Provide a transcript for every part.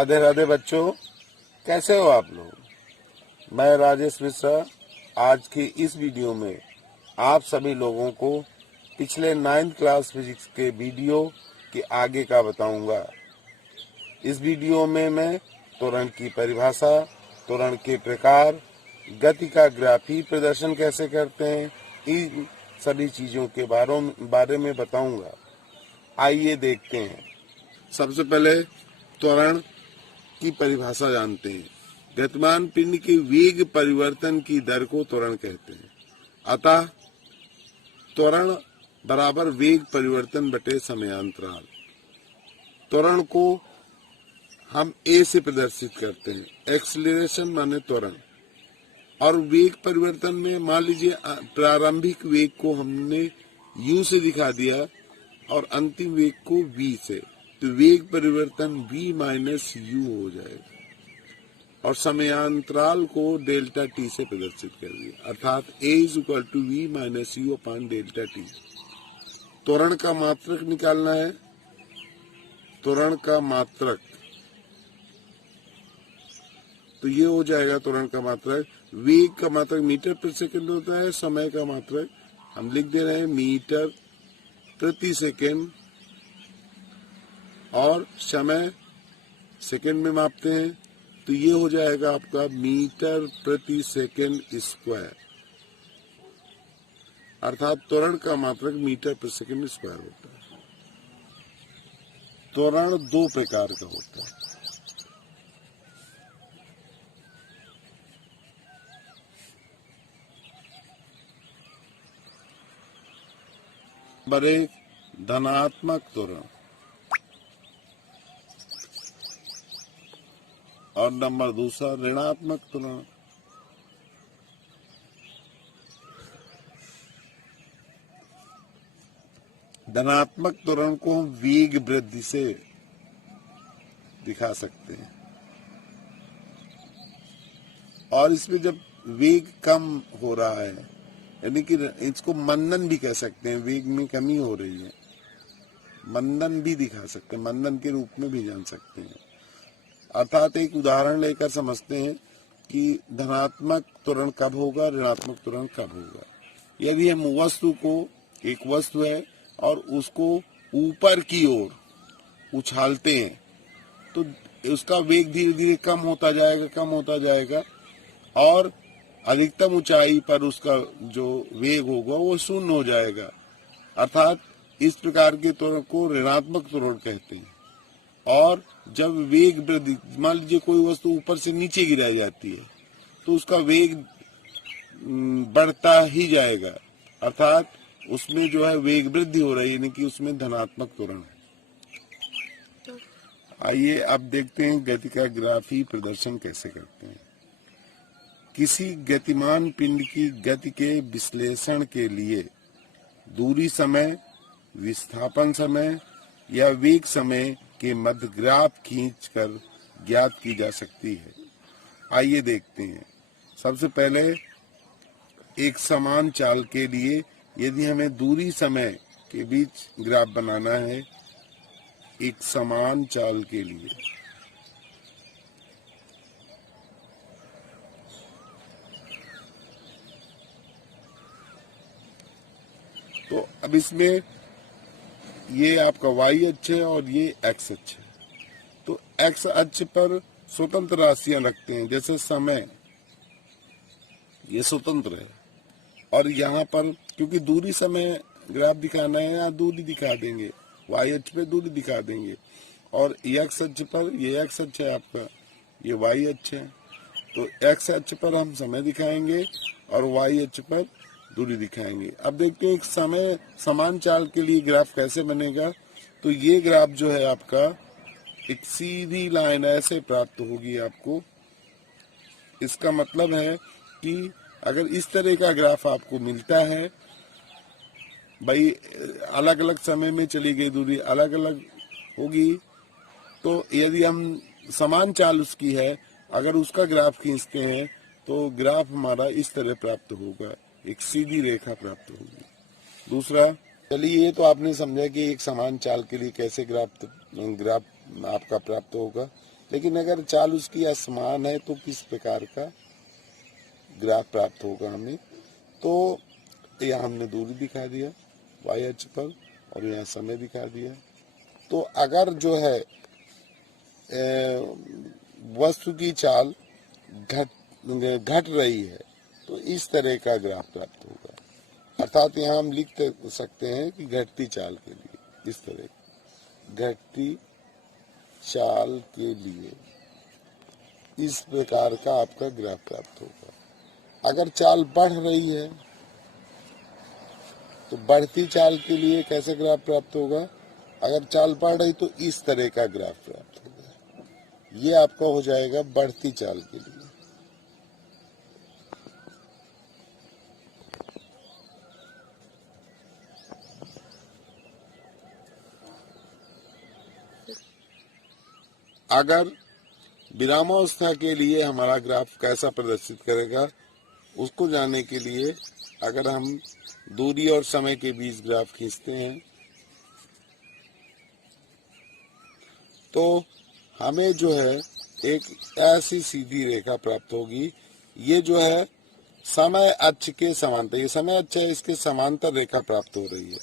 राधे राधे बच्चों, कैसे हो आप लोग। मैं राजेश मिश्रा आज की इस वीडियो में आप सभी लोगों को पिछले 9th क्लास फिजिक्स के वीडियो के आगे का बताऊंगा। इस वीडियो में मैं त्वरण की परिभाषा, त्वरण के प्रकार, गति का ग्राफी प्रदर्शन कैसे करते हैं, इन सभी चीजों के बारे में बताऊंगा। आइए देखते हैं। सबसे पहले त्वरण की परिभाषा जानते हैं। गतिमान पिंड के वेग परिवर्तन की दर को त्वरण कहते हैं। अतः त्वरण बराबर वेग परिवर्तन बटे समयांतराल। त्वरण को हम ए से प्रदर्शित करते हैं। एक्सीलरेशन माने त्वरण, और वेग परिवर्तन में मान लीजिए प्रारंभिक वेग को हमने u से दिखा दिया और अंतिम वेग को v से, तो वेग परिवर्तन v माइनस u हो जाएगा और समयांतराल को डेल्टा t से प्रदर्शित कर दिया, अर्थात a is equal to v minus u upon delta t। त्वरण का मात्रक निकालना है। त्वरण का मात्रक, तो ये हो जाएगा त्वरण का मात्रक। वेग का मात्रक मीटर प्रति सेकंड होता है, समय का मात्रक हम लिख दे रहे हैं मीटर प्रति सेकंड, और समय सेकंड में मापते हैं, तो ये हो जाएगा आपका मीटर प्रति सेकंड स्क्वायर, अर्थात त्वरण का मात्रक मीटर प्रति सेकंड स्क्वायर होता है। त्वरण दो प्रकार का होता है। नंबर 1 धनात्मक त्वरण और नंबर 2 ऋणात्मक त्वरण। धनात्मक त्वरण को हम वेग वृद्धि से दिखा सकते हैं, और इसमें जब वेग कम हो रहा है, यानी कि इसको मंदन भी कह सकते हैं, वेग में कमी हो रही है, मंदन भी दिखा सकते हैं, मंदन के रूप में भी जान सकते हैं। अर्थात एक उदाहरण लेकर समझते हैं कि धनात्मक त्वरण कब होगा, ऋणात्मक त्वरण कब होगा। यदि हम वस्तु को, एक वस्तु है और उसको ऊपर की ओर उछालते हैं, तो उसका वेग धीरे धीरे कम होता जाएगा और अधिकतम ऊंचाई पर उसका जो वेग होगा वो शून्य हो जाएगा। अर्थात इस प्रकार के त्वरण को ऋणात्मक त्वरण कहते हैं। और जब वेग वृद्धि, मान लीजिए कोई वस्तु ऊपर से नीचे गिराई जाती है, तो उसका वेग बढ़ता ही जाएगा, अर्थात उसमें जो है वेग वृद्धि हो रही है, यानी कि उसमें धनात्मक त्वरण है। आइए अब देखते हैं गति का ग्राफी प्रदर्शन कैसे करते हैं। किसी गतिमान पिंड की गति के विश्लेषण के लिए दूरी समय, विस्थापन समय या वेग समय के मध्य ग्राफ खींचकर ज्ञात की जा सकती है। आइए देखते हैं। सबसे पहले एक समान चाल के लिए यदि हमें दूरी समय के बीच ग्राफ बनाना है, एक समान चाल के लिए, तो अब इसमें ये आपका y अक्ष है और ये x अक्ष है। तो x अक्ष पर स्वतंत्र राशियां रखते हैं, जैसे समय, ये स्वतंत्र है, और यहाँ पर क्योंकि दूरी समय ग्राफ दिखाना है, यहाँ दूरी दिखा देंगे, y अक्ष पे दूरी दिखा देंगे, और x अक्ष पर, ये x अक्ष है आपका, ये y अक्ष है, तो x अक्ष पर हम समय दिखाएंगे और y अक्ष पर दूरी दिखाएंगे। अब देखते हैं एक समय समान चाल के लिए ग्राफ कैसे बनेगा। तो ये ग्राफ जो है आपका एक सीधी लाइन ऐसे प्राप्त होगी आपको। इसका मतलब है कि अगर इस तरह का ग्राफ आपको मिलता है, भाई अलग अलग समय में चली गई दूरी अलग अलग होगी, तो यदि हम समान चाल उसकी है, अगर उसका ग्राफ खींचते हैं तो ग्राफ हमारा इस तरह प्राप्त होगा, एक सीधी रेखा प्राप्त होगी। दूसरा, चलिए ये तो आपने समझा कि एक समान चाल के लिए कैसे ग्राफ आपका प्राप्त होगा। लेकिन अगर चाल उसकी असमान है तो किस प्रकार का ग्राफ प्राप्त होगा हमें। तो यहाँ हमने दूरी दिखा दिया y अक्ष पर और यहाँ समय दिखा दिया। तो अगर जो है वस्तु की चाल घट रही है तो इस तरह का ग्राफ प्राप्त होगा। अर्थात यहाँ हम लिख सकते हैं कि घटती चाल के लिए इस तरह, घटती चाल के लिए इस प्रकार का आपका ग्राफ प्राप्त होगा। अगर चाल बढ़ रही है तो बढ़ती चाल के लिए कैसे ग्राफ प्राप्त होगा। अगर चाल बढ़ रही तो इस तरह का ग्राफ प्राप्त होगा। ये आपका हो जाएगा बढ़ती चाल के लिए। अगर विरामावस्था के लिए हमारा ग्राफ कैसा प्रदर्शित करेगा उसको जानने के लिए अगर हम दूरी और समय के बीच ग्राफ खींचते हैं तो हमें जो है एक ऐसी सीधी रेखा प्राप्त होगी। ये जो है समय अक्ष के समांतर, ये समय अक्ष है, इसके समांतर रेखा प्राप्त हो रही है।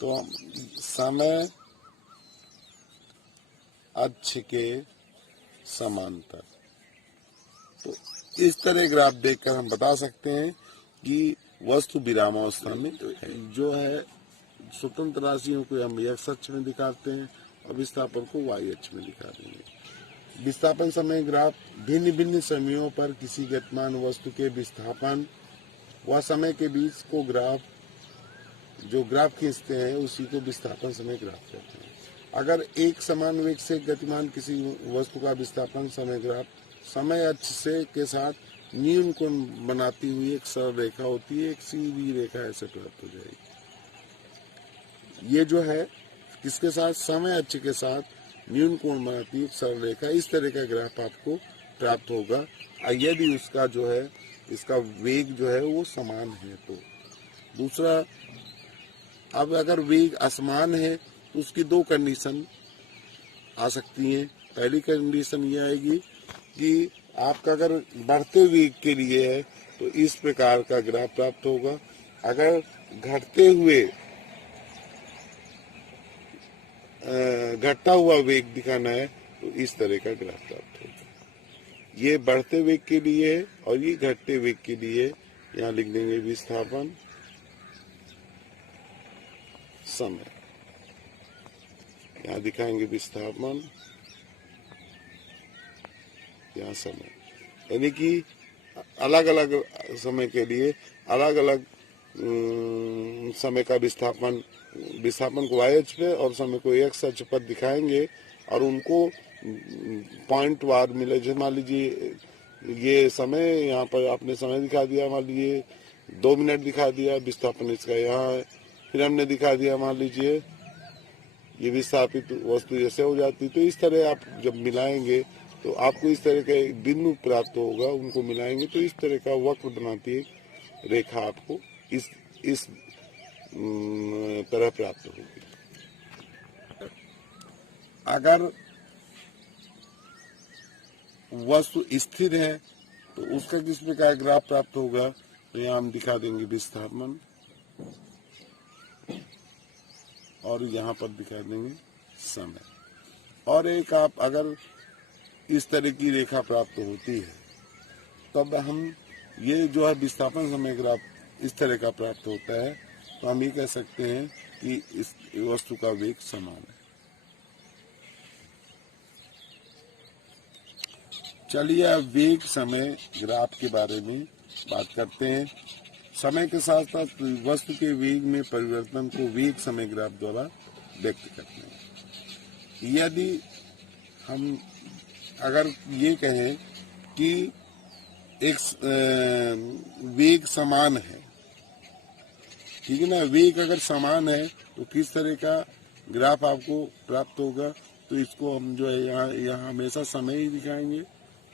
तो समय अक्ष के समांतर, तो इस तरह ग्राफ देखकर हम बता सकते हैं कि वस्तु विरामावस्था में है। जो है स्वतंत्र राशियों को हम x अक्ष में दिखाते हैं और विस्थापन को y अक्ष में दिखा देंगे। विस्थापन समय ग्राफ भिन्न भिन्न समयों पर किसी गतिमान वस्तु के विस्थापन व समय के बीच को जो ग्राफ खींचते हैं उसी को विस्थापन समय ग्राफ कहते हैं। अगर एक समान वेग से गतिमान किसी वस्तु का विस्थापन समय ग्राफ समय अक्ष से के साथ न्यून कोण बनाती हुई एक सरल रेखा होती है, एक सीधी रेखा ऐसे प्राप्त हो जाएगी। ये जो है किसके साथ, समय अक्ष के साथ न्यून कोण बनाती एक सरल रेखा, इस तरह का ग्राफ आपको प्राप्त होगा यदि उसका जो है इसका वेग जो है वो समान है। तो दूसरा, अब अगर वेग असमान है तो उसकी दो कंडीशन आ सकती हैं। पहली कंडीशन ये आएगी कि आपका अगर बढ़ते वेग के लिए है तो इस प्रकार का ग्राफ प्राप्त होगा। अगर घटते हुए घटता हुआ वेग दिखाना है तो इस तरह का ग्राफ प्राप्त होगा। ये बढ़ते वेग के लिए है और ये घटते वेग के लिए। यहाँ लिख देंगे विस्थापन समय, यहाँ दिखाएंगे विस्थापन, यहाँ समय, यानी कि अलग अलग समय के लिए अलग अलग समय का विस्थापन को y अक्ष पे और समय को x अक्ष पर दिखाएंगे और उनको पॉइंट वार मिले। जैसे मान लीजिए ये समय, यहाँ पर आपने समय दिखा दिया, मान लीजिए 2 मिनट दिखा दिया, विस्थापन इसका यहाँ है। फिर हमने दिखा दिया मान लीजिए ये विस्थापित वस्तु जैसे हो जाती। तो इस तरह आप जब मिलाएंगे तो आपको इस तरह के बिंदु प्राप्त होगा, उनको मिलाएंगे तो इस तरह का वक्र बनाती है रेखा आपको इस तरह प्राप्त होगी। अगर वस्तु स्थिर है तो उसका किस प्रकार ग्राफ प्राप्त होगा, तो यहाँ हम दिखा देंगे विस्थापन और यहाँ पर दिखा देंगे समय। और एक आप अगर इस तरह की रेखा प्राप्त होती है तब हम ये जो है विस्थापन समय ग्राफ इस तरह का प्राप्त होता है तो हम ये कह सकते हैं कि इस वस्तु का वेग समान है। चलिए अब वेग समय ग्राफ के बारे में बात करते हैं। समय के साथ साथ वस्तु के वेग में परिवर्तन को वेग समय ग्राफ द्वारा व्यक्त करते हैं। यदि हम अगर ये कहें कि एक वेग समान है, ठीक है ना, वेग अगर समान है तो किस तरह का ग्राफ आपको प्राप्त होगा, तो इसको हम जो है यहाँ हमेशा समय ही दिखाएंगे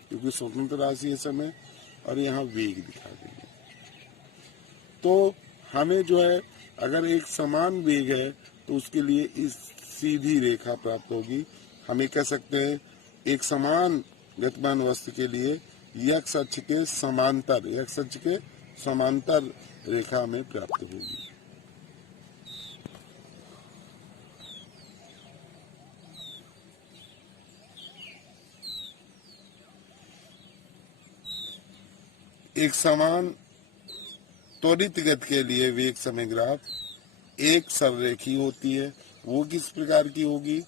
क्योंकि स्वतंत्र राशि है समय, और यहाँ वेग दिखा देंगे। तो हमें जो है अगर एक समान वेग है तो उसके लिए इस सीधी रेखा प्राप्त होगी। हम ये कह सकते हैं एक समान गतिमान वस्तु के लिए x अक्ष के समांतर रेखा में प्राप्त होगी। एक समान त्वरित गति के लिए वेग समय ग्राफ एक सररेखी होती है। वो किस प्रकार की होगी,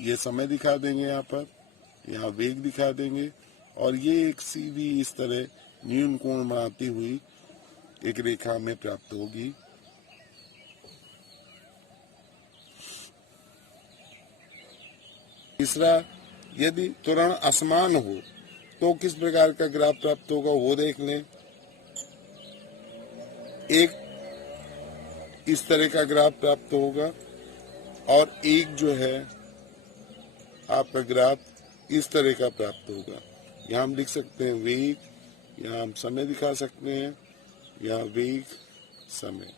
ये समय दिखा देंगे यहाँ पर, यहाँ वेग दिखा देंगे, और ये एक सीधी इस तरह न्यून कोण बनाती हुई एक रेखा में प्राप्त होगी। तीसरा, यदि त्वरण असमान हो तो किस प्रकार का ग्राफ प्राप्त होगा वो देख लें। एक इस तरह का ग्राफ प्राप्त होगा और एक जो है आपका ग्राफ इस तरह का प्राप्त होगा। यहाँ हम लिख सकते हैं वेग, यहाँ हम समय दिखा सकते हैं, यहाँ वेग समय,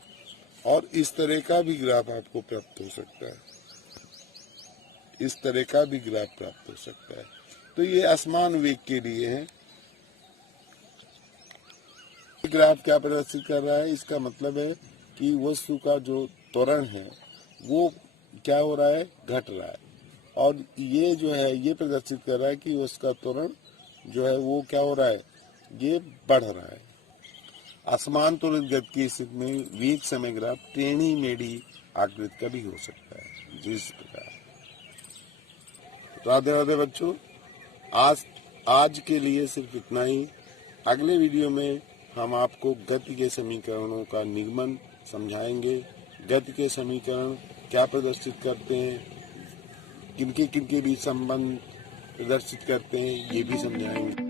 और इस तरह का भी ग्राफ आपको प्राप्त हो सकता है, इस तरह का भी ग्राफ प्राप्त हो सकता है। तो ये असमान वेग के लिए है। ग्राफ क्या प्रदर्शित कर रहा है, इसका मतलब है कि वस्तु का जो त्वरण है वो क्या हो रहा है, घट रहा है, और ये जो है ये प्रदर्शित कर रहा है कि उसका त्वरण जो है वो क्या हो रहा है, ये बढ़ रहा है। असमान त्वरित गति की स्थिति में वेग समय ग्राफ टेढ़ी मेढ़ी आकृति का भी हो सकता है। जिस प्रकार राधे राधे बच्चों, आज के लिए सिर्फ इतना ही। अगले वीडियो में हम आपको गति के समीकरणों का निगमन समझाएंगे। गति के समीकरण क्या प्रदर्शित करते हैं, किनके बीच संबंध प्रदर्शित करते हैं, ये भी समझाएंगे।